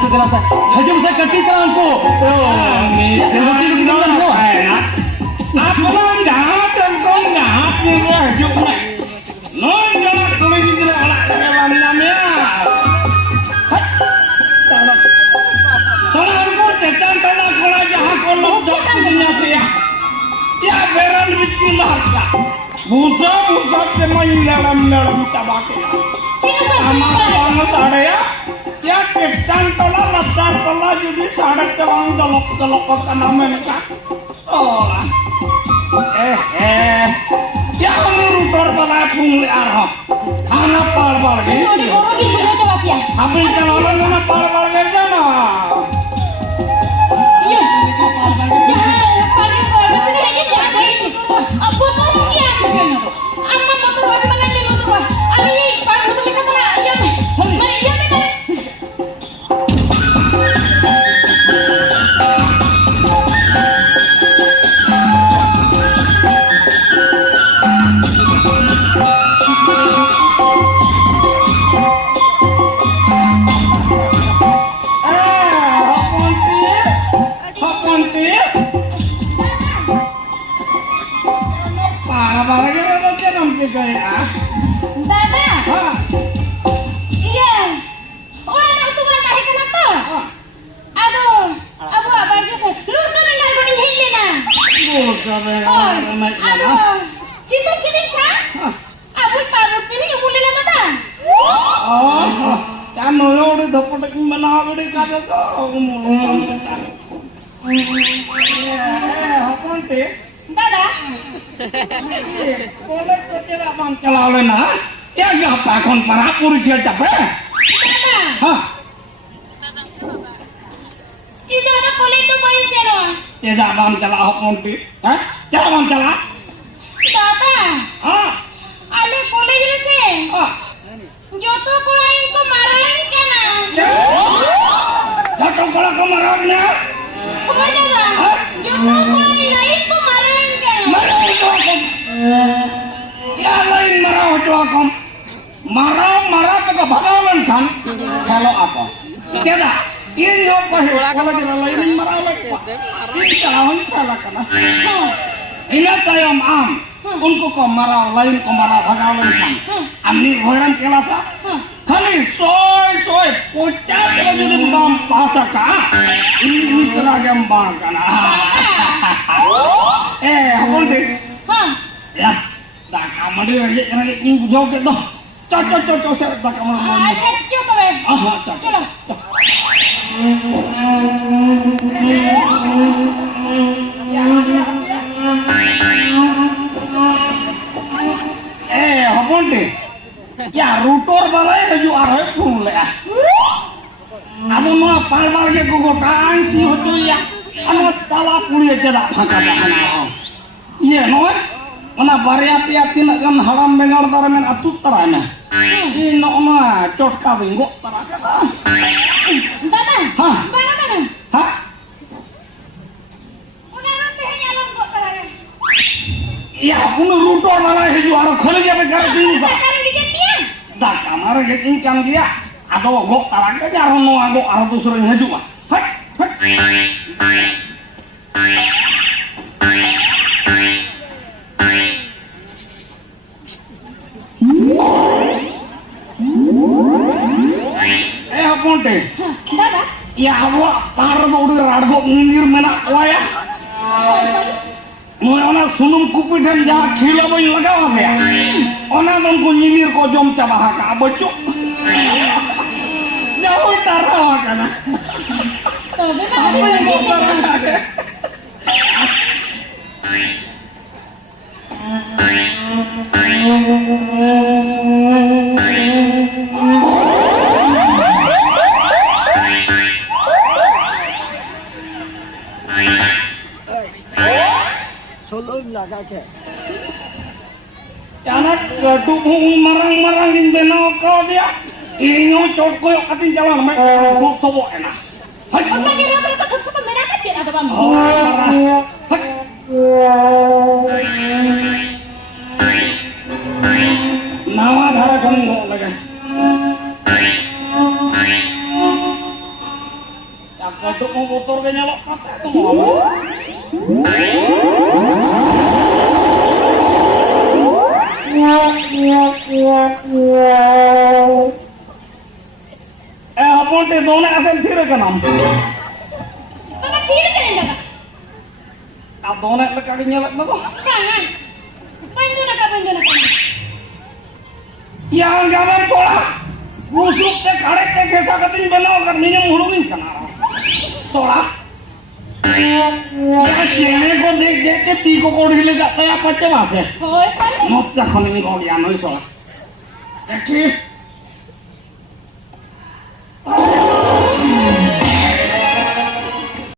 segera saya. Hajum saya ketikkan po. Ini seperti itu kan po. Apa lang jahat dan kau jahat ni hajum ni. Non jalan tulis di dalam dalam namanya. Salah aku cetan tanah kola jahat kola jok punya saya. Ya beran bikin harga. Busa kemain dalam cabak. Sama banget ada ya. Ya cetan tola latar tola jadi sadak cawang dolok kan namanya. Oh. Ya rutor balai pungli arah. Hana pal gitu. Apa yang calon mana pal gitu sana? Iya. Jangan pakai baru sini jangan gitu. Apa tuh ya? Amma motor was mana ni motor was? Ani pakai motor kita mana? Iya nih. Mana iya nih mana? Dada. Iya. Orang nak utungan tarik kenapa? Aduh, abu abang saya. Lu kan enggak boleh hilang na. Aduh, situ kini kan? Abu parut ini yang boleh lama dah. Oh, kamu udah dapat mana beri kata kau apa nanti? Dada. Boleh tu tidak bang kalau na? Ya apa kon para puri dia capek? Dada. Hah? Itu ada kulit tu bayi seno. Tidak bang kalau apa nanti? Hah? Tidak bang kalau? Dada. Ah? Ale kulit je sih. Ah? Joto kulain ko marahin ka na. Jatuh kalau kau marah ni? Kumana na? Joto kulain lain ko marahin ka. Marah itu aku. Ya lain marah itu aku. Marah ke bakalan kan? Kalau apa? Tidak. Ini apa? Kalau kita lain marah lagi. Ini kalau kan? Ingat saya am. Unko ko marah lain ko marah bakalan kan? Amni horan kelasa. Kali soy pocah jadi bam pasar ka. Ini seragam bangkan. Apa ni? Ya, dah kamu ni ini joget dah. Cocok saya dah kamu. Coba weh. Cocok. Apa ni? Ya rutor balai haju arah pun le. Anu mah pal ke gogotaan si hotu ya. Anu tala puli aja dak phaka dah. Iya no. Mana barya pia tina kan haram bengal taramen atut tarana. Ino mah cotka binggo tarana. Dada. Hah? Mana? Hah? Udah nanti hanya longgok tarana. Ya, puno rutor balai haju arah khole jabe kare dulu ba. Sekarang dijadian. Da kamar ke ingkang dia. Ado gok talaga jaron no ago arah tu suruh haju ba. Hat. Apa ni? Dada. Ya awak par udah radgo nginir menak ya. Ona sunum kupi dan jahat khila boy lagaw apa ya? Ona don ko nyilir ko jom cabah ka abocuk. Jauh tarawa kana. Tuh, memang ada Solom laga ke. Anak gaduh marang-marang din benaw kau dia. Inyo cot ko yung ating jalan may sobo enak. Hay. Apa dia apa tak suka merah kecil ada bang. Nawa dhara kan lagay. Kaduk mau motor ke nyalok kata itu mau apa? Apa te dona asal thira ka nam? Mana tidak kan daga? Ab dona leka ke nyalok na to? Jangan. Panjuna ka. Yang gaban tola. Busuk te khade te jesa katin banao kar minum hulungin sana. Tola. Ya chene ko dekh dekh ke pee ko kod hile jata hai apa chama se? Hoy pan. Not ta khone ni ko gyan hoi sola. Dekhi